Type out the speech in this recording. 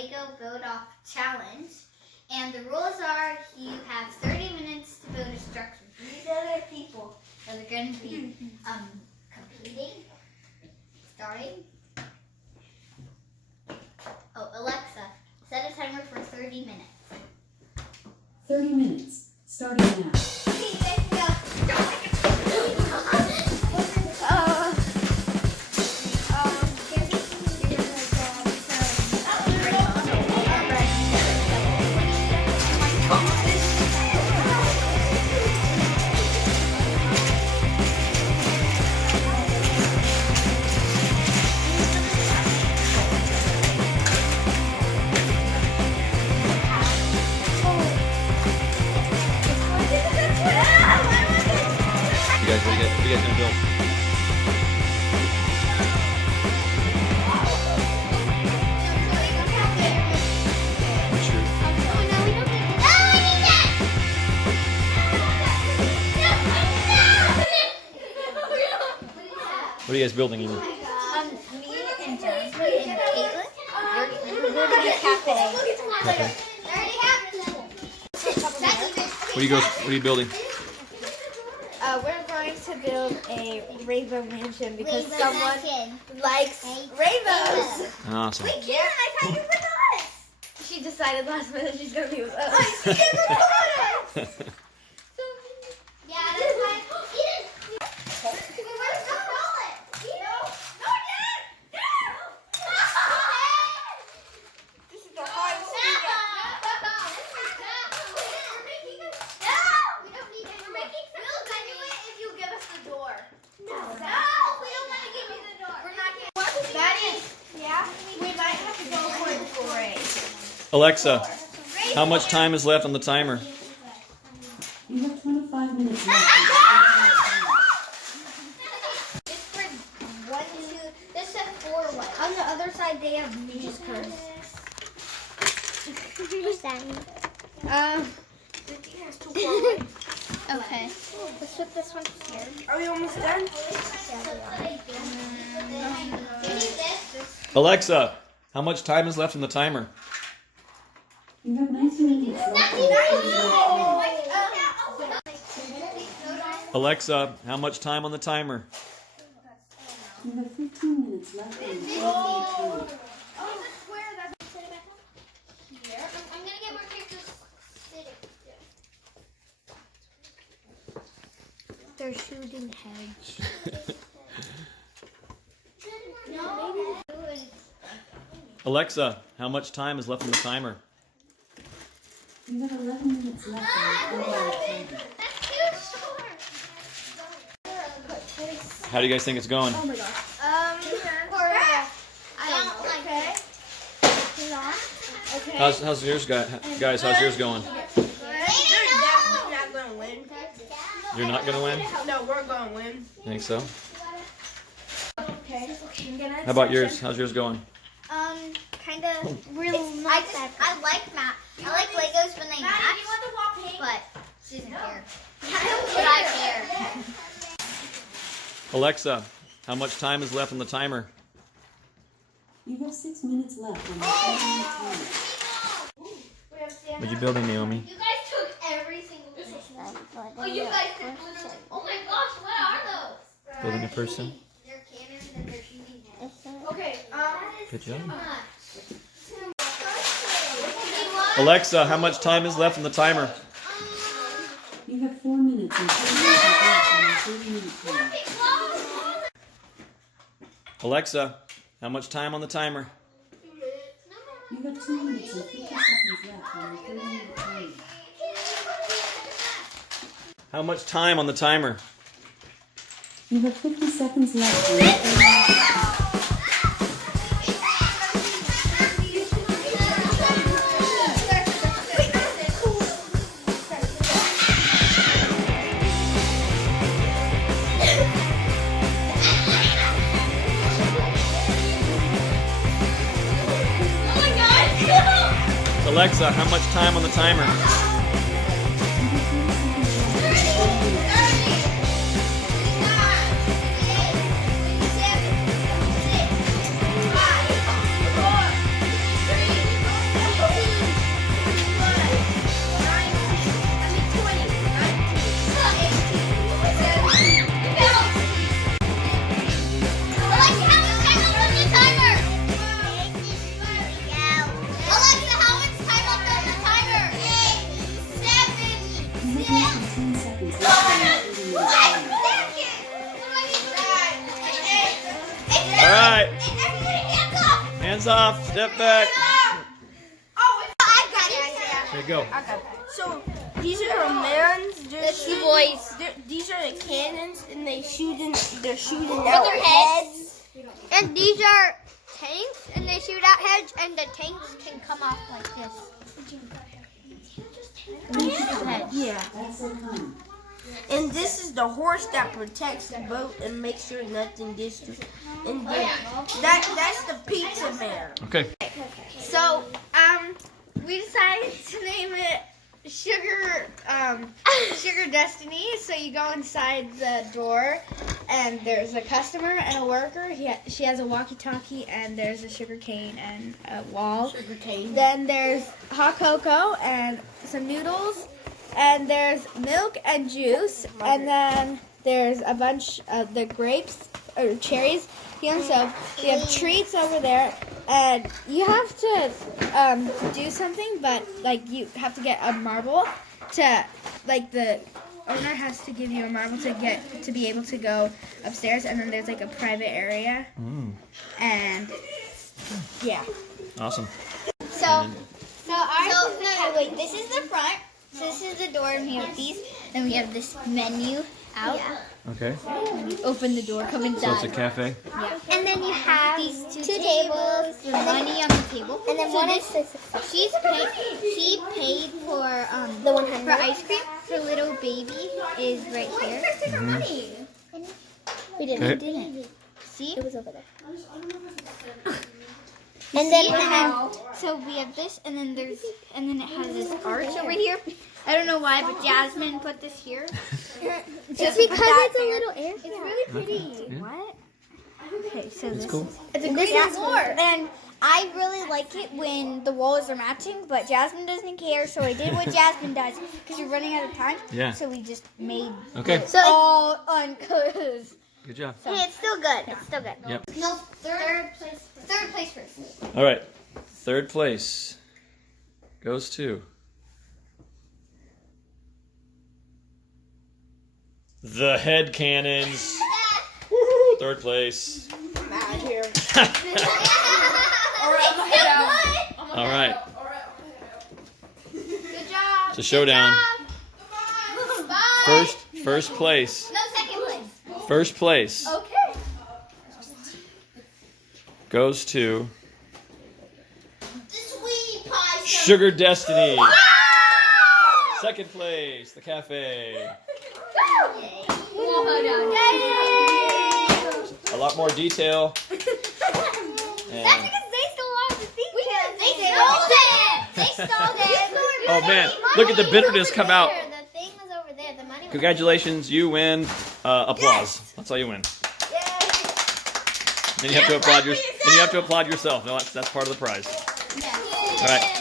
Lego Build-Off Challenge. And the rules are you have 30 minutes to build a structure. These other people that are going to be competing. Starting. Oh, Alexa, set a timer for 30 minutes. 30 minutes, starting now. What are you guys gonna build? What are you guys building, Amy? Me and Johnson and Caitlin, we're building a cafe. Okay. What are you building? We're going to build a rainbow mansion because Rainbow someone mansion. likes rainbows. Awesome. Yeah, I thought you were with us. She decided last minute she's going to be with us. Yeah, that's why. Where's the wallet? This is the hardest thing. We don't need it. We're making some if you give us the door. No, we don't want to give you the door. We're not getting Maddie, yeah? We might have to go for the parade. Alexa, how much time is left on the timer? You have 25 minutes left. This for 1, 2. This said 4 1. On the other side, they have Mimi's curse. What's that mean? Okay. Let's put this one here. Are we almost done? Alexa, how much time is left on the timer? You have 19 minutes left. Alexa, how much time on the timer? You have 15 minutes left. I'm gonna get more characters sitting. They're shooting heads. No. Alexa, how much time is left on the timer? You have 11 minutes left. That's too short. How do you guys think it's going? Oh my gosh. I don't like it. Okay. How's yours, guys? How's yours going? They're definitely not going to win. You're not gonna win? No, we're going to win. Think so? Okay. How about yours? How's yours going? Kind of really not that. I like Legos when they match, but she doesn't care. But I care. Alexa, how much time is left on the timer? You have 6 minutes left on the 10-minute timer. What are you building, Naomi? You guys took every single one. Oh, you guys took literally. Oh my gosh, what are those? Building a person? They're cannons and they're shooting heads. Okay. Good job. Much. Alexa, how much time is left on the timer? You have 4 minutes and 10 seconds left on the 30-minute timer. Alexa, how much time on the timer? You have 2 minutes and 50 seconds left on the 30-minute timer. How much time on the timer? You have 50 seconds left on the 30-minute timer. Alexa, how much time on the timer? Hands off. Step back. Oh, I got it. There you go. So these are Americans. That's the boys. These are the cannons, and they're shooting With out their heads. And these are tanks, and they shoot out heads, and the tanks can come off like this. And you shoot heads. Yeah. And this is the horse that protects the boat and makes sure nothing gets to. And that's the pizza bear. Okay. So, we decided to name it Sugar Destiny. So you go inside the door, and there's a customer and a worker. She has a walkie-talkie, and there's a sugar cane and a wall. Sugar cane. Then there's hot cocoa and some noodles, and there's milk and juice, and then there's a bunch of the grapes or cherries. So we have treats over there, and you have to do something, but like you have to get a marble to, like the owner has to give you a marble to be able to go upstairs, and then there's like a private area, and yeah. Awesome. So wait, this is the front. So this is the door, and we have these, and we have this menu out. Okay. Open the door, come So it's a inside. cafe. And then you have these two tables, the money on the table. And then she paid for the 100 for ice cream. Her little baby is right here. We didn't. See? It was over there. And then we have this, and then it has this arch over here. I don't know why, but Jasmine put this here. Just because it's a little air. It's really pretty. Yeah. What? Okay, so It's this cool. it's a great floor. And I really like it when the walls are matching, but Jasmine doesn't care, so I did what Jasmine does because we're running out of time. Yeah. So we just made Okay. it all uncolors. Good job. Hey, it's still good. It's still good. Yep. No, third place first. All right. Third place goes to the head cannons. Woo-hoo, third place. Out here. All right. Good job. It's a showdown. Bye. First place. No, second place. First place Okay. goes to The sweet pie. Sugar Destiny. Second place, the cafe. A lot more detail. That's And, because they stole all the things. They stole it. They stole it. oh man, look at the bitterness come out. The thing was over there. The money was Congratulations, you win. Applause. That's all you win. Then you have to applaud yourself. No, that's part of the prize. there. All right.